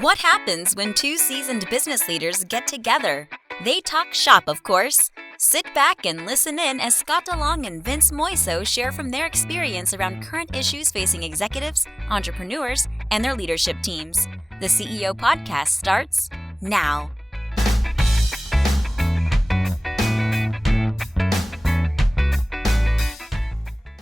What happens when two seasoned business leaders get together? They talk shop, of course. Sit back and listen in as Scott DeLong and Vince Moiso share from their experience around current issues facing executives, entrepreneurs, and their leadership teams. The CEO Podcast starts now.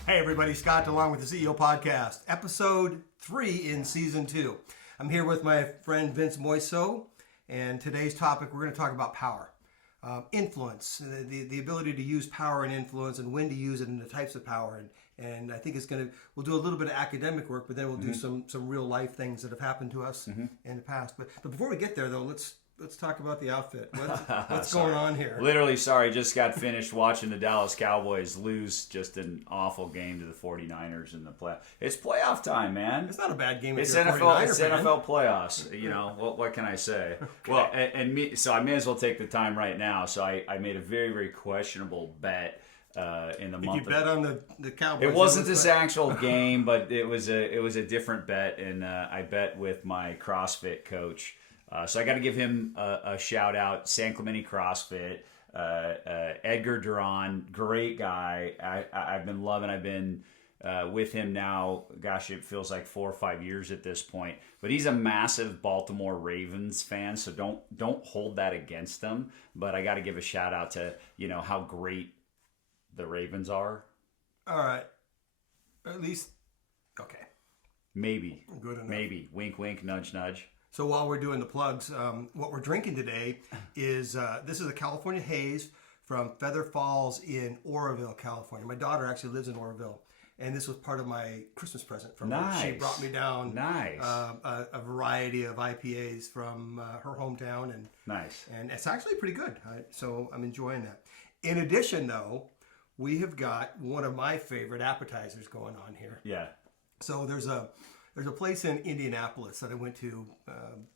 Hey everybody, Scott DeLong with the CEO Podcast, episode 3 in season 2. I'm here with my friend Vince Moiso, and today's topic, we're going to talk about power, influence, the ability to use power and influence, and when to use it, and the types of power. And I think we'll do a little bit of academic work, but then we'll do some real life things that have happened to us in the past. But before we get there, though, let's talk about the outfit. What's going on here? Literally, sorry, just got finished watching the Dallas Cowboys lose just an awful game to the 49ers in the playoff. It's playoff time, man. It's not a bad game. It's if you're a 49er It's fan. NFL playoffs. You know, what can I say? Okay. Well, so I may as well take the time right now. So I made a very, very questionable bet in the month. You bet on the Cowboys. It wasn't this actual game, but it was a different bet, and I bet with my CrossFit coach. So I got to give him a shout out, San Clemente CrossFit, Edgar Duran, great guy. I've been loving. I've been with him now. Gosh, it feels like 4 or 5 years at this point. But he's a massive Baltimore Ravens fan, so don't hold that against him. But I got to give a shout out to how great the Ravens are. All right, at least okay. Maybe Good enough. Maybe wink, wink, nudge, nudge. So while we're doing the plugs, what we're drinking today is, this is a California Haze from Feather Falls in Oroville, California. My daughter actually lives in Oroville, and this was part of my Christmas present from her. She brought me down a variety of IPAs from her hometown, and it's actually pretty good. So I'm enjoying that. In addition, though, we have got one of my favorite appetizers going on here. Yeah. So there's a place in Indianapolis that I went to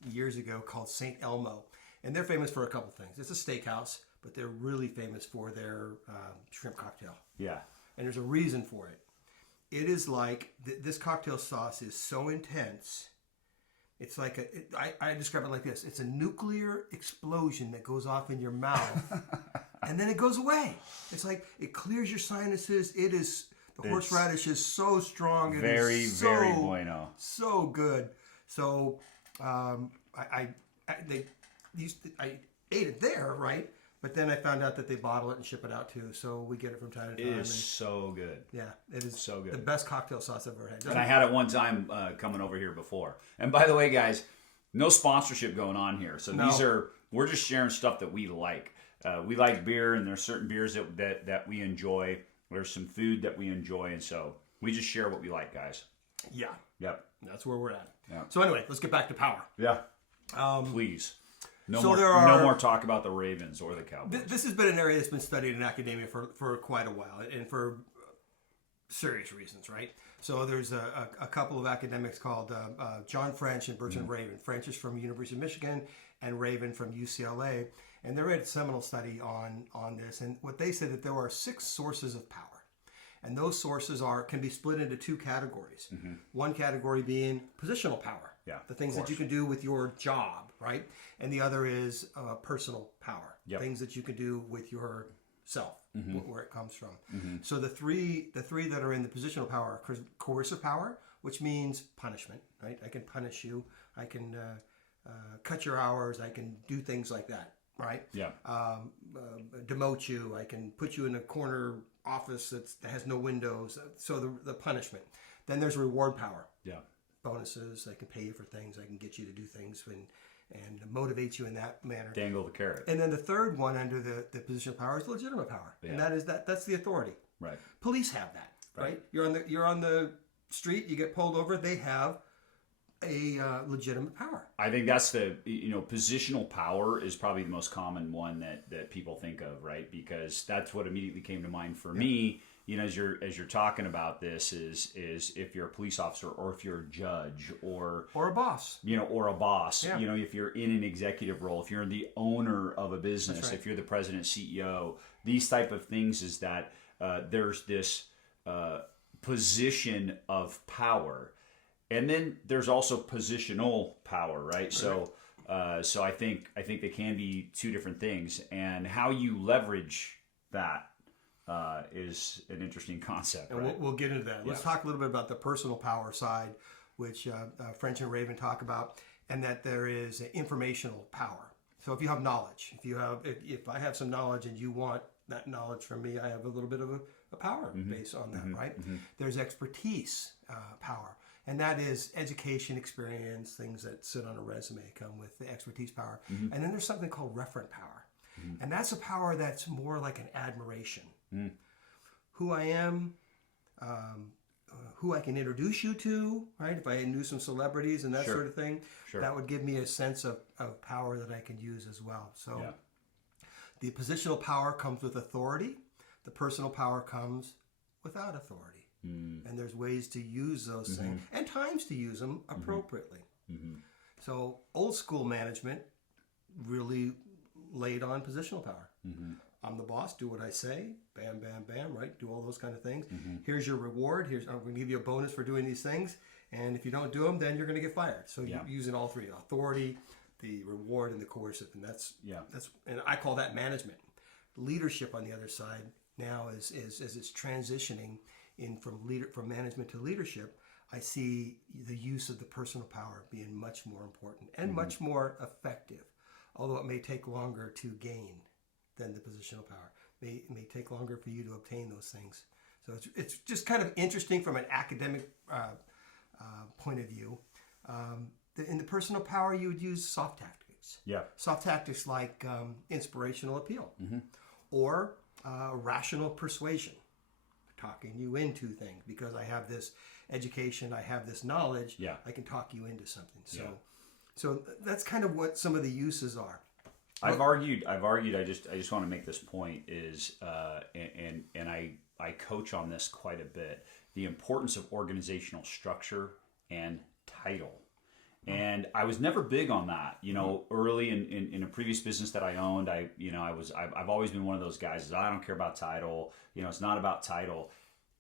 years ago called St. Elmo, and they're famous for a couple things. It's a steakhouse, but they're really famous for their shrimp cocktail. Yeah. And there's a reason for it. It is like, this cocktail sauce is so intense. It's like, I describe it like this. It's a nuclear explosion that goes off in your mouth, and then it goes away. It's like, it clears your sinuses. It is... The horseradish is so strong. It is very bueno. So good. So I ate it there, right? But then I found out that they bottle it and ship it out too. So we get it from time to time. It is so good. Yeah, it is so good. The best cocktail sauce I've ever had. And I had it one time coming over here before. And by the way, guys, no sponsorship going on here. So we're just sharing stuff that we like. We like beer, and there's certain beers that we enjoy. There's some food that we enjoy, and so we just share what we like, guys. Yeah. Yep. That's where we're at. Yeah. So anyway, let's get back to power. Yeah. Please. No more talk about the Ravens or the Cowboys. This has been an area that's been studied in academia for quite a while, and for serious reasons, right? So there's a couple of academics called John French and Bertrand Raven. French is from University of Michigan, and Raven from UCLA. And they read a seminal study on this, and what they said that there are 6 sources of power, and those sources can be split into 2 categories. One category being positional power, the things that you can do with your job, right? And the other is personal power, things that you can do with yourself, where it comes from. So the three that are in the positional power are coercive power, which means punishment, right? I can punish you, I can cut your hours, I can do things like that. Right? Yeah. Demote you. I can put you in a corner office that has no windows. So the punishment. Then there's reward power. Yeah. Bonuses. I can pay you for things. I can get you to do things and motivate you in that manner. Dangle the carrot. And then the third one under the position of power is legitimate power, and that's the authority. Right. Police have that. Right. You're on the street. You get pulled over. They have a legitimate power. I think that's the positional power is probably the most common one that people think of, right? Because that's what immediately came to mind for me. As you're talking about this is if you're a police officer or if you're a judge or a boss, or a boss. Yeah. If you're in an executive role, if you're the owner of a business, right. If you're the president, CEO, these type of things is that there's this position of power. And then there's also positional power, right? So I think they can be two different things, and how you leverage that is an interesting concept. And right? we'll get into that. Let's talk a little bit about the personal power side, which French and Raven talk about, and that there is informational power. So if you have knowledge, if I have some knowledge and you want that knowledge from me, I have a little bit of a power base on that, right? There's expertise power. And that is education, experience, things that sit on a resume come with the expertise power. And then there's something called referent power. And that's a power that's more like an admiration. Who I am, who I can introduce you to, right? If I knew some celebrities and that sort of thing, that would give me a sense of power that I can use as well. So the positional power comes with authority. The personal power comes without authority. And there's ways to use those things and times to use them appropriately. So old school management really laid on positional power. I'm the boss, do what I say, bam, bam, bam, right? Do all those kind of things. Here's your reward. I'm going to give you a bonus for doing these things. And if you don't do them, then you're going to get fired. So you're using all three: authority, the reward, and the coercive. And that's and I call that management. Leadership on the other side now is as it's transitioning in from management to leadership, I see the use of the personal power being much more important and much more effective, although it may take longer to gain than the positional power. It may take longer for you to obtain those things. So it's just kind of interesting from an academic point of view. In the personal power, you would use soft tactics. Soft tactics like inspirational appeal or rational persuasion. Talking you into things because I have this education, I have this knowledge, I can talk you into something. So that's kind of what some of the uses are. I've argued. I just want to make this point is, and I coach on this quite a bit. The importance of organizational structure and title. And I was never big on that, early in a previous business that I owned. I've always been one of those guys. I don't care about title. It's not about title.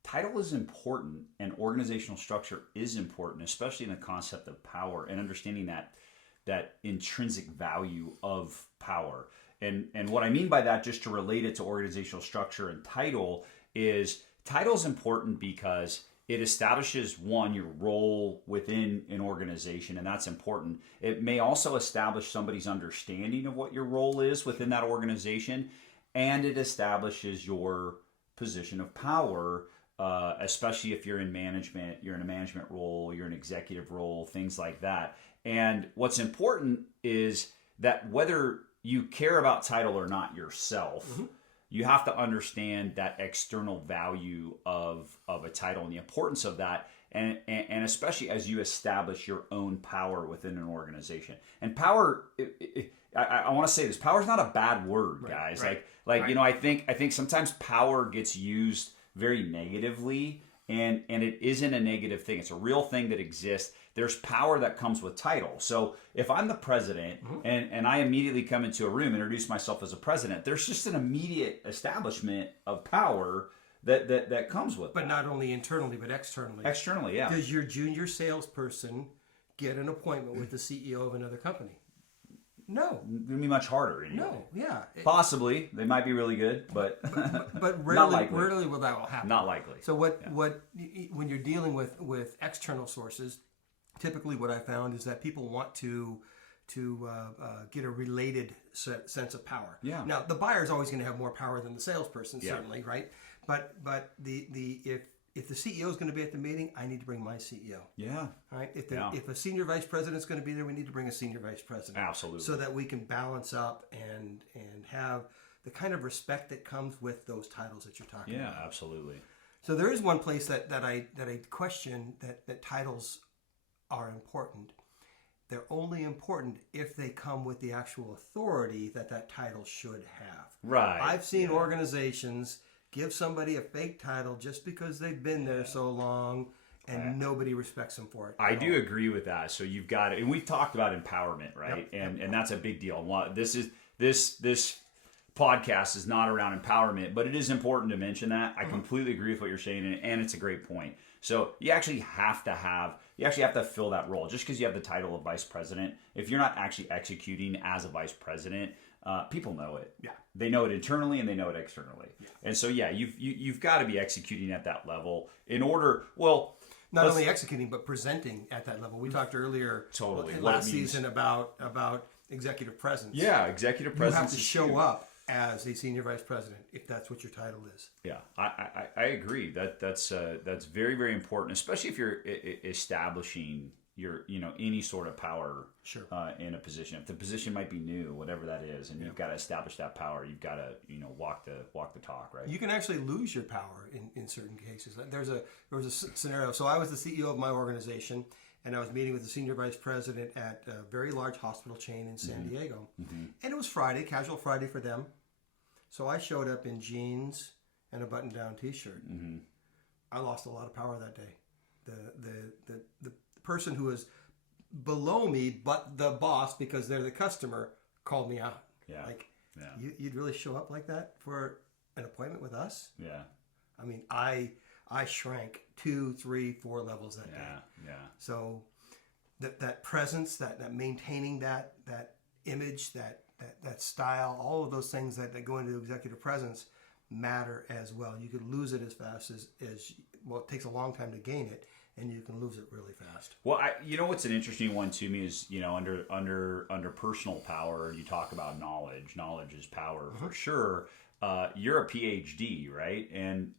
Title is important, and organizational structure is important, especially in the concept of power and understanding that intrinsic value of power. And what I mean by that, just to relate it to organizational structure and title, is title is important because it establishes, one, your role within an organization, and that's important. It may also establish somebody's understanding of what your role is within that organization, and it establishes your position of power, especially if you're in management, you're in a management role, you're in an executive role, things like that. And what's important is that whether you care about title or not yourself, you have to understand that external value of a title and the importance of that, and especially as you establish your own power within an organization. And power, I want to say this: power is not a bad word, guys. I think sometimes power gets used very negatively, and it isn't a negative thing. It's a real thing that exists. There's power that comes with title. So if I'm the president and I immediately come into a room, introduce myself as a president, there's just an immediate establishment of power that comes with But that. not only internally, but externally. Externally, yeah. Does your junior salesperson get an appointment with the CEO of another company? No. It would be much harder. Anyway. No, yeah. Possibly. They might be really good, but But Not likely. rarely will that will happen. not likely. So when you're dealing with external sources, typically what I found is that people want to get a related sense of power. Yeah. Now the buyer is always going to have more power than the salesperson, certainly, right? But if the CEO is going to be at the meeting, I need to bring my CEO. Yeah. Right? If a senior vice president is going to be there, we need to bring a senior vice president. Absolutely. So that we can balance up and have the kind of respect that comes with those titles that you're talking about. Yeah, absolutely. So there is one place that I question that titles are important. They're only important if they come with the actual authority that title should have. Right. I've seen organizations give somebody a fake title just because they've been there so long and nobody respects them for it. I do agree with that. So you've got it, and we've talked about empowerment, right? And that's a big deal. This podcast is not around empowerment, but it is important to mention that. I completely agree with what you're saying, and it's a great point. So you actually have to have you actually have to fill that role. Just because you have the title of vice president, if you're not actually executing as a vice president, people know it. Yeah. They know it internally and they know it externally. Yeah. And so, yeah, you've got to be executing at that level in order. Well, not only executing but presenting at that level. We talked earlier, last season about executive presence. Yeah, executive presence. You have to show up as a senior vice president if that's what your title is. Yeah, I agree. That's very, very important, especially if you're establishing your any sort of power in a position. If the position might be new, whatever that is, and you've got to establish that power, you've got to walk the talk, right? You can actually lose your power in certain cases. There was a scenario. So I was the CEO of my organization, and I was meeting with the senior vice president at a very large hospital chain in San Diego, and it was Friday, casual Friday for them. So I showed up in jeans and a button-down T-shirt. I lost a lot of power that day. The person who was below me, but the boss, because they're the customer, called me out. Yeah. You'd really show up like that for an appointment with us? Yeah. I mean, I shrank 2, 3, 4 levels that day. Yeah. So that presence, that maintaining that image, that style, all of those things that go into executive presence matter as well. You could lose it as fast as well. It takes a long time to gain it, and you can lose it really fast. Well, what's an interesting one to me is under personal power, you talk about knowledge. Knowledge is power for sure. You're a PhD, right? And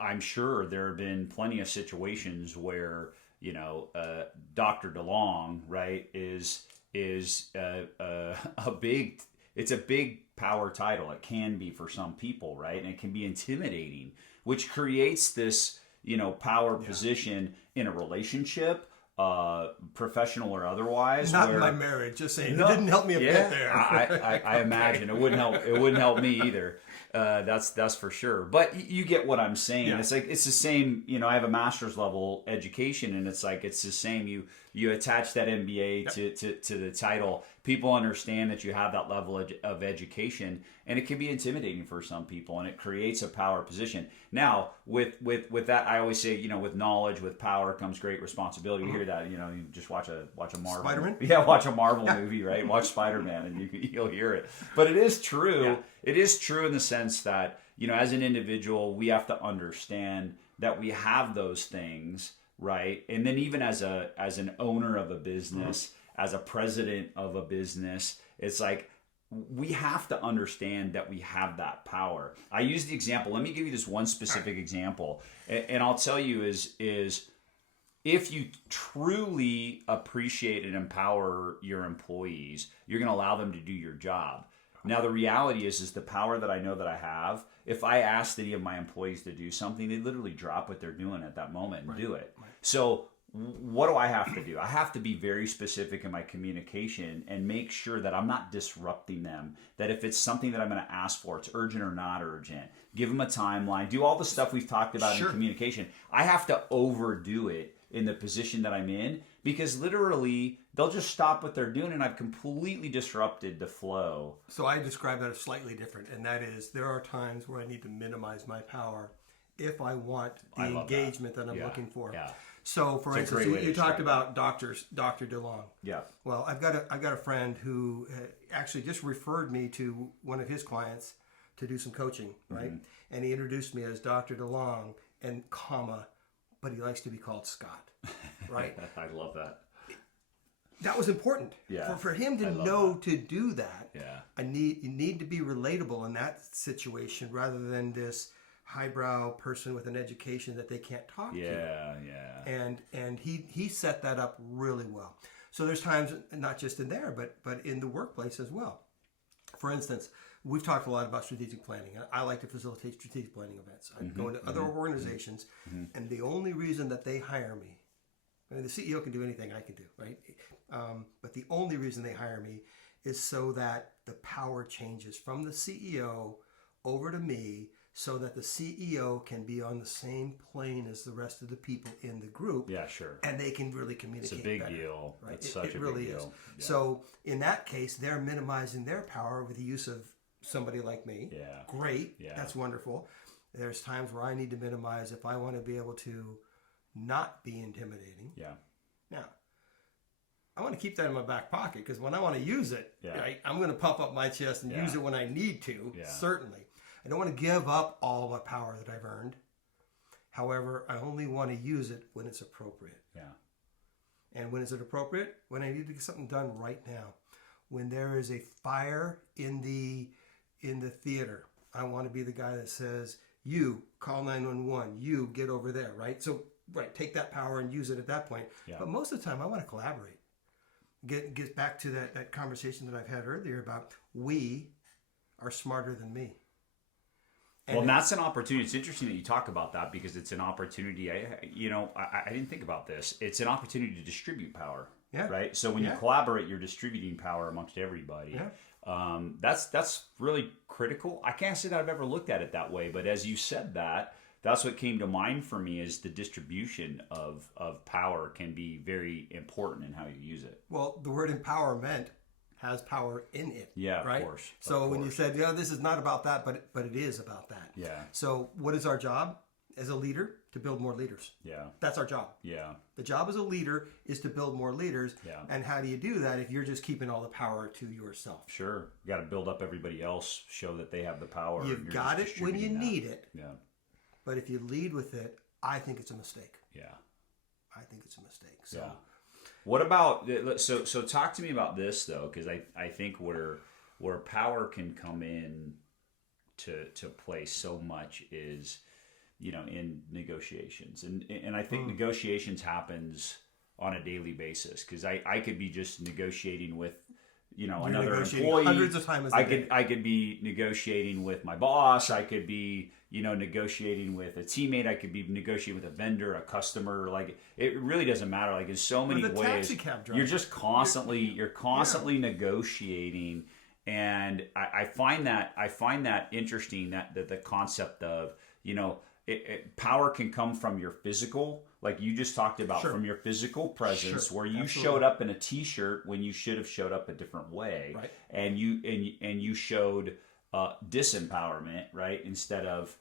I'm sure there have been plenty of situations where Dr. DeLong, right, is a big power title. It can be for some people, right? And it can be intimidating, which creates this power position in a relationship, professional or otherwise. Not in my marriage. Just saying, it didn't help me a bit there. I imagine it wouldn't help. It wouldn't help me either. That's for sure. But you get what I'm saying. Yeah. It's the same. I have a master's level education, and it's the same. You attach that MBA to the title. People understand that you have that level of education, and it can be intimidating for some people, and it creates a power position. Now, with that, I always say, with knowledge, with power comes great responsibility. You hear that, you just watch a Marvel. Spider-Man? Yeah, watch a Marvel movie, right? Watch Spider-Man, and you'll hear it. But it is true. Yeah. It is true in the sense that, as an individual, we have to understand that we have those things, right? And then even as an owner of a business, as a president of a business, it's like we have to understand that we have that power. I use the example. Let me give you this one specific example, and I'll tell you is if you truly appreciate and empower your employees, you're going to allow them to do your job. Now, the reality is the power that I know that I have, if I asked any of my employees to do something, they literally drop what they're doing at that moment and do it. Right. So what do I have to do? I have to be very specific in my communication and make sure that I'm not disrupting them, that if it's something that I'm going to ask for, it's urgent or not urgent. Give them a timeline. Do all the stuff we've talked about in communication. I have to overdo it in the position that I'm in, because literally they'll just stop what they're doing and I've completely disrupted the flow. So I describe that as slightly different, and that is there are times where I need to minimize my power if I want the engagement that I'm looking for. Yeah. So, for instance, you talked about Dr. DeLong. Yeah. Well, I've got a friend who actually just referred me to one of his clients to do some coaching, right? And he introduced me as Dr. DeLong and but he likes to be called Scott, right? I love that. That was important. Yeah. For him to know to do that. Yeah. You need to be relatable in that situation rather than this highbrow person with an education that they can't talk to. Yeah. And he set that up really well. So there's times, not just in there, but in the workplace as well. For instance, we've talked a lot about strategic planning. I like to facilitate strategic planning events. I go into other organizations, and the only reason that they hire me, I mean, the CEO can do anything I can do, right? But the only reason they hire me is so that the power changes from the CEO over to me, so that the CEO can be on the same plane as the rest of the people in the group. Yeah, sure. And they can really communicate. It's a big better, deal. Right? It's such a really big is. deal. Yeah. So in that case, they're minimizing their power with the use of somebody like me. Yeah. Great. Yeah. That's wonderful. There's times where I need to minimize if I want to be able to not be intimidating. Yeah. Now, I want to keep that in my back pocket because when I want to use it, Yeah. right, I'm going to puff up my chest and Yeah. use it when I need to, Yeah. certainly. I don't want to give up all my power that I've earned. However, I only want to use it when it's appropriate. Yeah. And when is it appropriate? When I need to get something done right now. When there is a fire in the theater, I want to be the guy that says, you call 911, you get over there, right? So, right, take that power and use it at that point. Yeah. But most of the time, I want to collaborate. Get back to that conversation that I've had earlier about we are smarter than me. Well, and that's an opportunity. It's interesting that you talk about that because it's an opportunity. I didn't think about this. It's an opportunity to distribute power. Yeah. Right. So when you collaborate, you're distributing power amongst everybody. Yeah. That's really critical. I can't say that I've ever looked at it that way, but as you said that, that's what came to mind for me is the distribution of power can be very important in how you use it. Well, the word empowerment has power in it. Yeah, right? Of course. So when you said, this is not about that, but it is about that. Yeah. So what is our job as a leader? To build more leaders. Yeah. That's our job. Yeah. The job as a leader is to build more leaders. Yeah. And how do you do that if you're just keeping all the power to yourself? Sure. You got to build up everybody else, show that they have the power. You've got it when you need it. Yeah. But if you lead with it, I think it's a mistake. Yeah. I think it's a mistake. So. Yeah. What about so talk to me about this though, because I think where power can come in to play so much is, in negotiations, and I think negotiations happens on a daily basis because I could be just negotiating with another employee hundreds of times a day. I could be negotiating with my boss. I could be negotiating with a teammate. I could be negotiating with a vendor, a customer. Like it really doesn't matter. Like in so many ways, taxi cab driver. you're just constantly negotiating. And I find that interesting that the concept of power can come from your physical, like you just talked about, from your physical presence, where you showed up in a t-shirt when you should have showed up a different way, right? And you showed disempowerment, right, instead of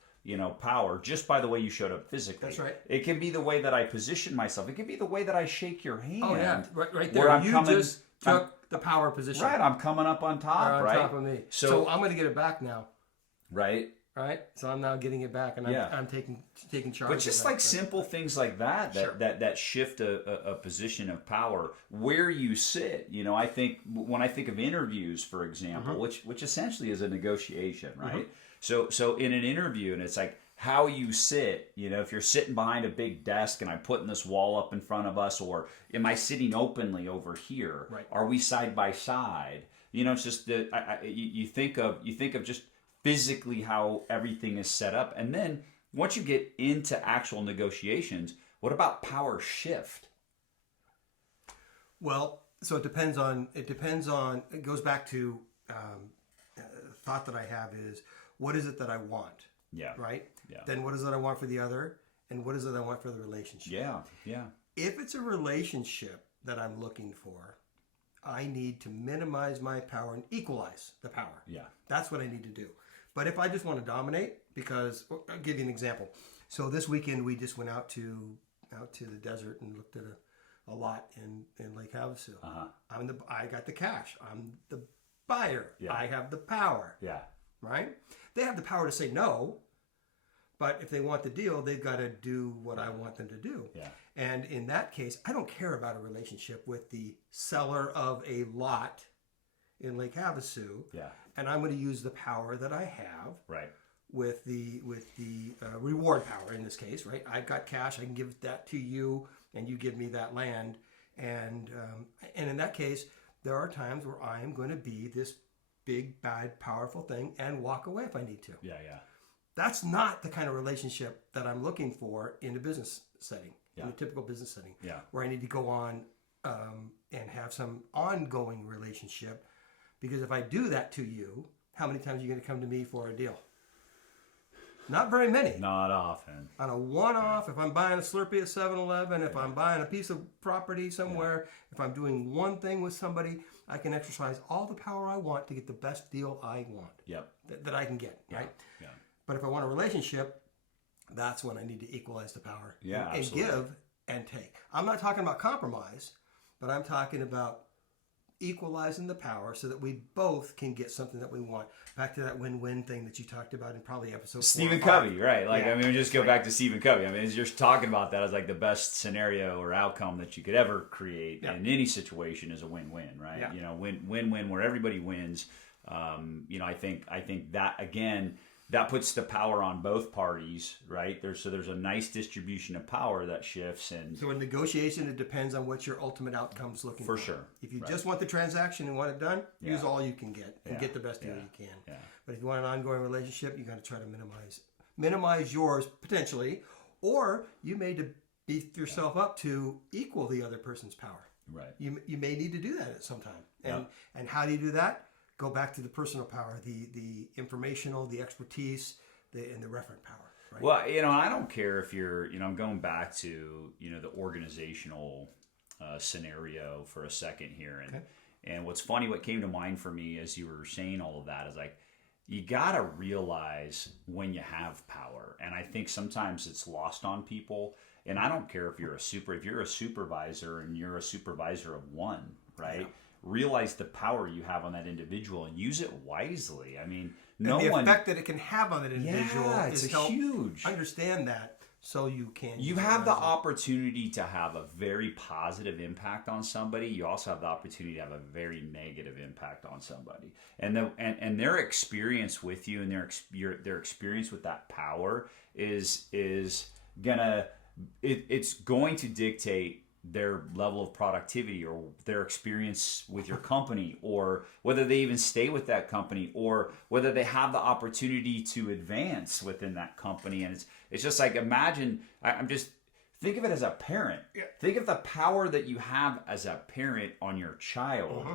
power, just by the way you showed up physically. That's right. It can be the way that I position myself. It can be the way that I shake your hand. Oh yeah, right there. Where I'm you coming, just took the power position. Right, I'm coming up on top, on right? top of me. So I'm going to get it back now. Right. Right. So I'm now getting it back, and I'm taking charge. But just like simple things like that shift a position of power where you sit. I think when I think of interviews, for example, which essentially is a negotiation, right? So in an interview, and it's like how you sit. If you're sitting behind a big desk and I'm putting this wall up in front of us, or am I sitting openly over here? Right. Are we side by side? It's just that you think of just physically how everything is set up. And then once you get into actual negotiations, what about power shift? Well, so it depends on, it goes back to thought that I have is, what is it that I want? Yeah. Right? Yeah. Then what is it I want for the other? And what is it I want for the relationship? Yeah. Yeah. If it's a relationship that I'm looking for, I need to minimize my power and equalize the power. Yeah. That's what I need to do. But if I just want to dominate, because I'll give you an example. So this weekend we just went out to the desert and looked at a lot in Lake Havasu. I got the cash. I'm the buyer. Yeah. I have the power. Yeah. Right? They have the power to say no, but if they want the deal, they've got to do what I want them to do. Yeah. And in that case, I don't care about a relationship with the seller of a lot in Lake Havasu. Yeah. And I'm going to use the power that I have. Right. With the reward power in this case, right? I've got cash. I can give that to you, and you give me that land. And in that case, there are times where I am going to be this big, bad, powerful thing and walk away if I need to. Yeah, yeah. That's not the kind of relationship that I'm looking for in a business setting, in a typical business setting, where I need to go on and have some ongoing relationship. Because if I do that to you, how many times are you going to come to me for a deal? Not very many. Not often. On a one-off, if I'm buying a Slurpee at 7-Eleven, if I'm buying a piece of property somewhere, if I'm doing one thing with somebody, I can exercise all the power I want to get the best deal I want. Yep. That I can get, right? Yeah. But if I want a relationship, that's when I need to equalize the power. Yeah, and absolutely. give and take. I'm not talking about compromise, but I'm talking about equalizing the power so that we both can get something that we want. Back to that win-win thing that you talked about in probably episode 4 Stephen or 5. Covey, right? Like, Yeah. I mean, just go back to Stephen Covey. I mean, you're talking about that as like the best scenario or outcome that you could ever create in any situation is a win-win, right? Yeah. You know, win-win where everybody wins. You know, I think that again, that puts the power on both parties, right? There's a nice distribution of power that shifts, and So in negotiation, it depends on what your ultimate outcome's looking for. For sure. If you just want the transaction and want it done, use all you can get and Yeah. get the best deal you can. Yeah. But if you want an ongoing relationship, you got to try to minimize yours potentially, or you may beef yourself up to equal the other person's power. right. You may need to do that at some time. And how do you do that? Go back to the personal power, the informational, the expertise, and the referent power. Right? Well, you know, I don't care if you're, you know, I'm going back to, you know, the organizational scenario for a second here. And what's funny, what came to mind for me as you were saying all of that is like, you got to realize when you have power. And I think sometimes it's lost on people. And I don't care if you're a supervisor and you're a supervisor of one, right? Yeah. Realize the power you have on that individual and use it wisely. I mean, the effect that it can have on that individual is huge. Understand that so you can. You have the opportunity to have a very positive impact on somebody. You also have the opportunity to have a very negative impact on somebody. And their experience with you and their experience with that power is gonna it's going to dictate their level of productivity or their experience with your company, or whether they even stay with that company, or whether they have the opportunity to advance within that company. And it's just like, imagine, think of it as a parent. Yeah. Think of the power that you have as a parent on your child.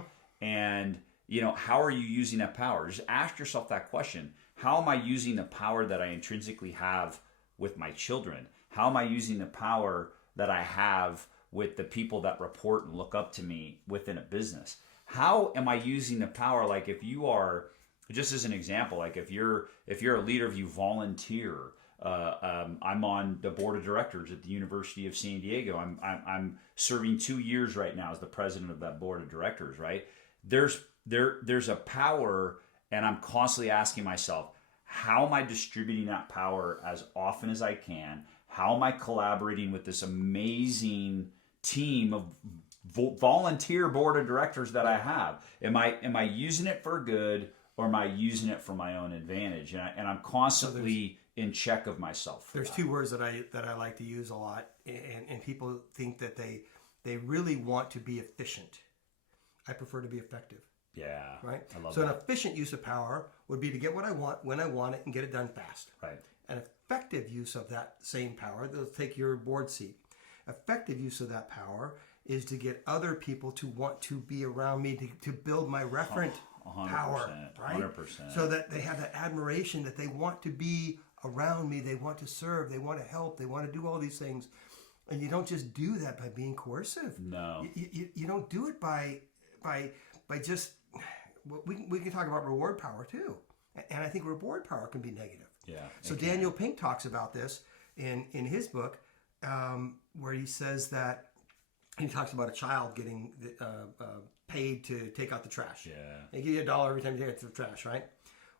And, you know, how are you using that power? Just ask yourself that question. How am I using the power that I intrinsically have with my children? How am I using the power that I have with the people that report and look up to me within a business? How am I using the power? Like, if you are, just as an example, like if you're a leader, if you volunteer, I'm on the board of directors at the University of San Diego. I'm serving 2 years right now as the president of that board of directors, right? There's a power, and I'm constantly asking myself, how am I distributing that power as often as I can? How am I collaborating with this amazing team of volunteer board of directors that I have? Am I using it for good, or am I using it for my own advantage? And I'm constantly in check of myself. There's 2 words that I like to use a lot, and people think that they really want to be efficient. I prefer to be effective. Yeah. Right? I love that. An efficient use of power would be to get what I want when I want it and get it done fast. Right. An effective use of that same power, they'll take your board seat. Effective use of that power is to get other people to want to be around me, to build my referent 100%, power, right? 100%. So that they have that admiration, that they want to be around me, they want to serve, they want to help, they want to do all these things. And you don't just do that by being coercive. No. You don't do it by just, we can talk about reward power too. And I think reward power can be negative. Yeah. So Daniel Pink talks about this in his book, where he says that he talks about a child getting paid to take out the trash. Yeah. They give you $1 every time you take out the trash, right?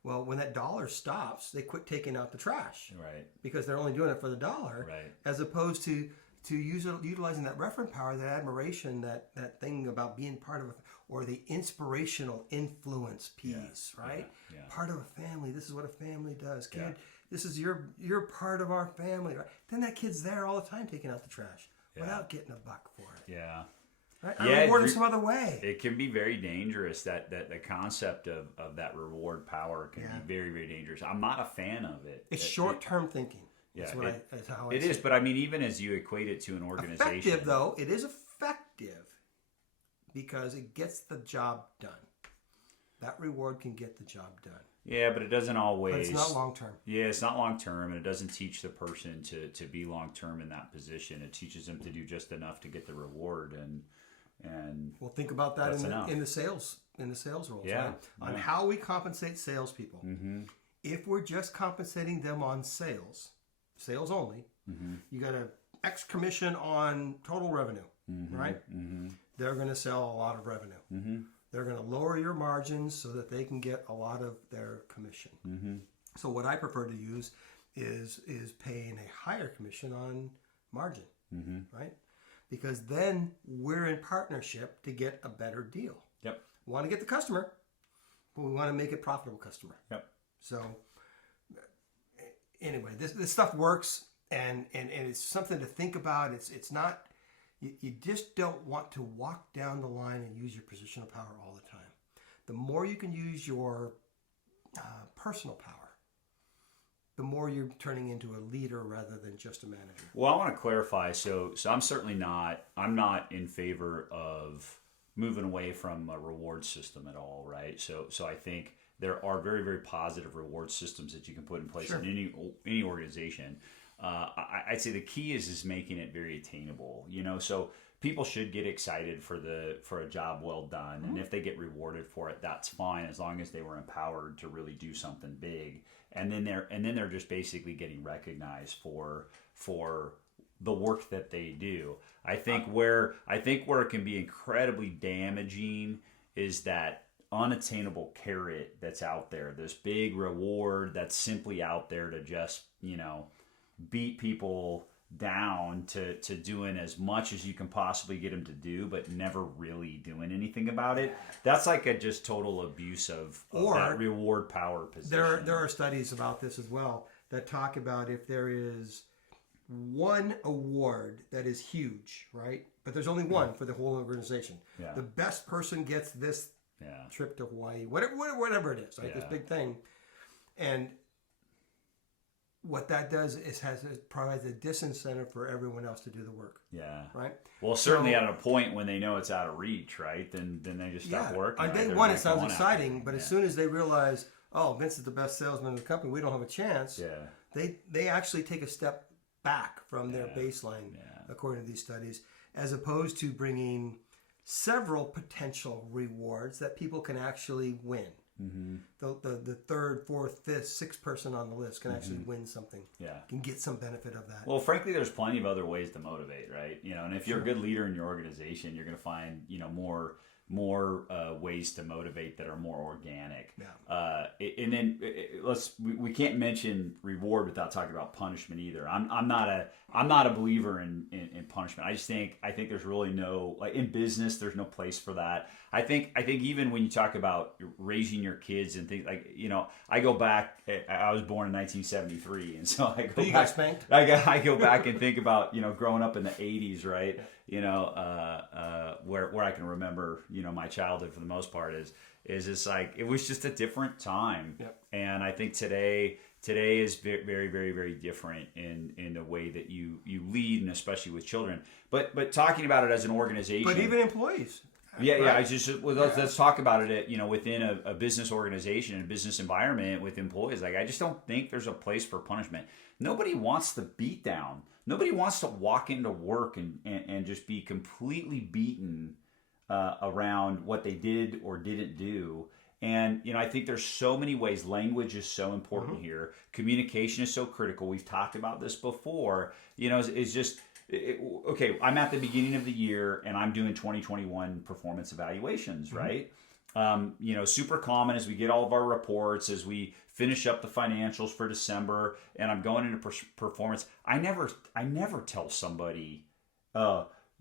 Well, when that $1 stops, they quit taking out the trash. Right. Because they're only doing it for the $1. Right. As opposed to utilizing that referent power, that admiration, that thing about being part of or the inspirational influence piece, right? Yeah. Part of a family. This is what a family does. Kid, this is you're part of our family, right? Then that kid's there all the time taking out the trash without getting $1 for it. Yeah. Right? I reward him some other way. It can be very dangerous. That the concept of that reward power can be very, very dangerous. I'm not a fan of it. It's short-term thinking. Yeah, That's how it is. But I mean, even as you equate it to an organization, effective though, it is effective because it gets the job done. That reward can get the job done. Yeah, but it doesn't always. But it's not long term. Yeah, it's not long term, and it doesn't teach the person to be long term in that position. It teaches them to do just enough to get the reward, and well, think about that in the sales roles. Yeah, right? On how we compensate salespeople. Mm-hmm. If we're just compensating them on sales only, you got to X commission on total revenue, right? They're going to sell a lot of revenue. They're going to lower your margins so that they can get a lot of their commission. So what I prefer to use is paying a higher commission on margin, right? Because then we're in partnership to get a better deal. Yep. We want to get the customer, but we want to make it profitable customer. Yep. So anyway, this stuff works, and it's something to think about. It's not, you just don't want to walk down the line and use your position of power all the time. The more you can use your personal power, the more you're turning into a leader rather than just a manager. Well, I want to clarify. So I'm certainly not. I'm not in favor of moving away from a reward system at all, right? So I think there are very, very positive reward systems that you can put in place in any organization. I'd say the key is making it very attainable. So people should get excited for a job well done, and if they get rewarded for it, that's fine, as long as they were empowered to really do something big. And then they're just basically getting recognized for the work that they do. I think where it can be incredibly damaging is that unattainable carrot that's out there, this big reward that's simply out there to just beat people down to doing as much as you can possibly get them to do, but never really doing anything about it. That's like a just total abuse of that reward power position. There are studies about this as well that talk about if there is one award that is huge, right? But there's only one for the whole organization. Yeah. The best person gets this trip to Hawaii, whatever it is, right? This big thing. And what that does is provides a disincentive for everyone else to do the work. Yeah. Right? Well, certainly at a point when they know it's out of reach, right? Then they just stop working. On day one, it sounds exciting, but as soon as they realize, oh, Vince is the best salesman in the company, we don't have a chance, they actually take a step back from their baseline, according to these studies, as opposed to bringing several potential rewards that people can actually win. The third, fourth, fifth, sixth person on the list can actually win something. Can get some benefit of that. Well, frankly, there's plenty of other ways to motivate, right? And if you're a good leader in your organization, you're going to find more ways to motivate that are more organic. And then we can't mention reward without talking about punishment either. I'm not a believer in punishment. I think there's really no, like in business, there's no place for that. I think even when you talk about raising your kids and things like, I go back, I was born in 1973. And so I go back. You got spanked? I go back and think about, growing up in the 80s, right? Where I can remember, my childhood for the most part is just like, it was just a different time. And I think today is very, very, very, very different in the way that you lead, and especially with children. But talking about it as an organization, but even employees. Let's talk about it. Within a business organization and business environment with employees. Like, I just don't think there's a place for punishment. Nobody wants the beat down. Nobody wants to walk into work and just be completely beaten around what they did or didn't do. And, I think there's so many ways. Language is so important here. Communication is so critical. We've talked about this before. It's just, okay, I'm at the beginning of the year and I'm doing 2021 performance evaluations, right? Super common as we get all of our reports, as we finish up the financials for December, and I'm going into performance. I never tell somebody,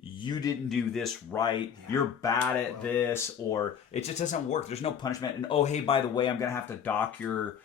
you didn't do this right, you're bad at this, or it just doesn't work. There's no punishment. And oh, hey, by the way, I'm going to have to dock your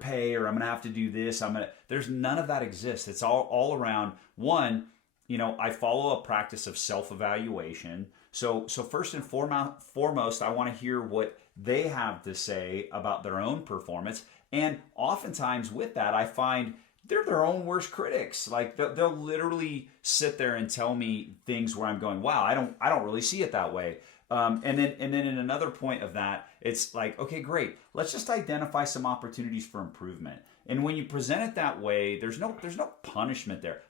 pay, or I'm going to have to do this. There's none of that exists. It's all around one. I follow a practice of self-evaluation. So first and foremost, I want to hear what they have to say about their own performance. And oftentimes with that, I find they're their own worst critics. Like they'll literally sit there and tell me things where I'm going, wow, I don't really see it that way. And then in another point of that, it's like, okay, great. Let's just identify some opportunities for improvement. And when you present it that way, there's no punishment there.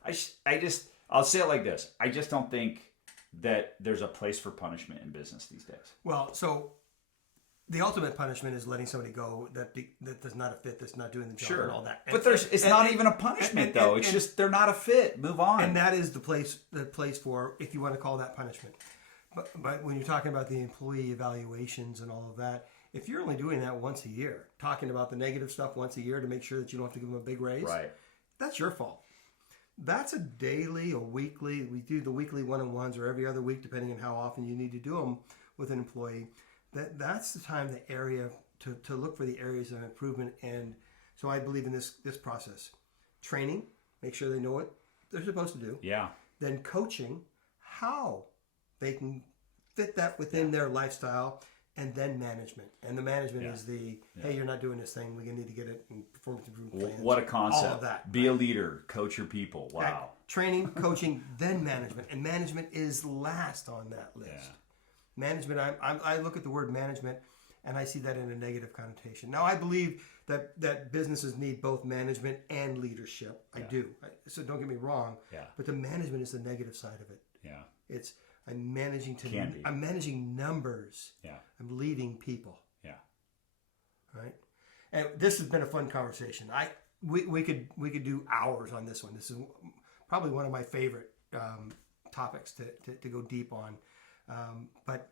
I'll say it like this. I just don't think that there's a place for punishment in business these days. Well, so the ultimate punishment is letting somebody go that does not a fit, that's not doing the job and all that. But it's not even a punishment though. It's just they're not a fit. Move on. And that is the place for, if you want to call that punishment. But when you're talking about the employee evaluations and all of that, if you're only doing that once a year, talking about the negative stuff once a year to make sure that you don't have to give them a big raise, right, that's your fault. That's a daily, a weekly. We do the weekly one-on-ones or every other week, depending on how often you need to do them with an employee. That's the time, the area to look for the areas of improvement. And so I believe in this process. Training, make sure they know what they're supposed to do. Yeah. Then coaching, how they can fit that within their lifestyle. And then management. And the management is hey, you're not doing this thing. We're going to need to get it in performance improvement plans. What a concept. All of that. Be a leader. Coach your people. Wow. Right. Training, coaching, then management. And management is last on that list. Yeah. Management, I look at the word management and I see that in a negative connotation. Now, I believe that businesses need both management and leadership. I do. So don't get me wrong. Yeah. But the management is the negative side of it. Yeah. I'm managing I'm managing numbers. Yeah. I'm leading people. Yeah. Right. And this has been a fun conversation. We could do hours on this one. This is probably one of my favorite topics to go deep on. But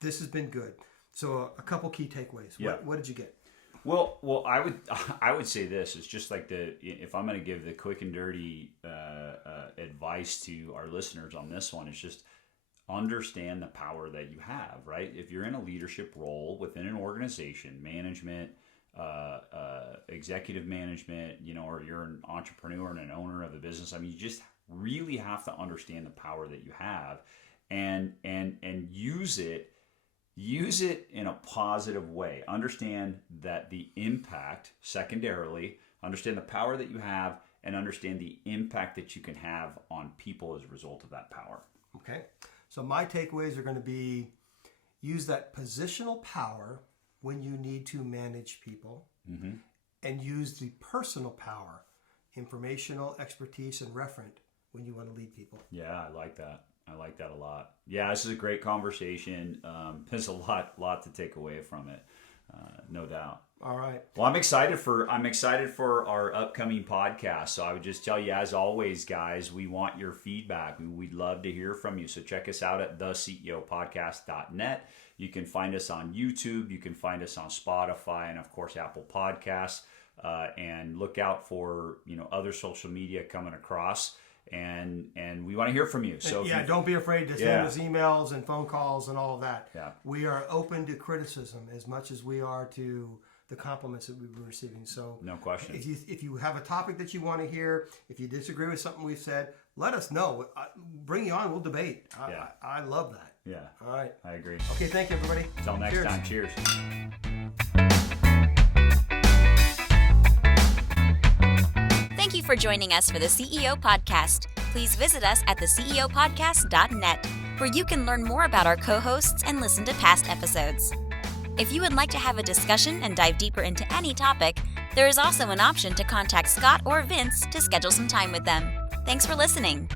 this has been good. So a couple key takeaways. Yeah. What did you get? Well, I would say this. It's just like if I'm going to give the quick and dirty advice to our listeners on this one, it's just understand the power that you have, right? If you're in a leadership role within an organization, management, executive management, or you're an entrepreneur and an owner of a business, I mean, you just really have to understand the power that you have and use it in a positive way. Understand that the impact, secondarily, understand the power that you have and understand the impact that you can have on people as a result of that power. Okay. So my takeaways are going to be use that positional power when you need to manage people, and use the personal power, informational expertise and referent when you want to lead people. Yeah, I like that. I like that a lot. Yeah, this is a great conversation. There's a lot to take away from it, no doubt. All right. Well, I'm excited for our upcoming podcast. So I would just tell you, as always, guys, we want your feedback. We'd love to hear from you. So check us out at theceopodcast.net. You can find us on YouTube. You can find us on Spotify and, of course, Apple Podcasts. And look out for other social media coming across. And we want to hear from you. So don't be afraid to send us emails and phone calls and all of that. Yeah. We are open to criticism as much as we are to the compliments that we've been receiving. So no question. If you have a topic that you want to hear, if you disagree with something we've said, let us know. Bring you on. We'll debate. I love that. Yeah. All right. I agree. Okay. Thank you, everybody. Until next time. Cheers. Thank you for joining us for the CEO Podcast. Please visit us at theceopodcast.net, where you can learn more about our co-hosts and listen to past episodes. If you would like to have a discussion and dive deeper into any topic, there is also an option to contact Scott or Vince to schedule some time with them. Thanks for listening.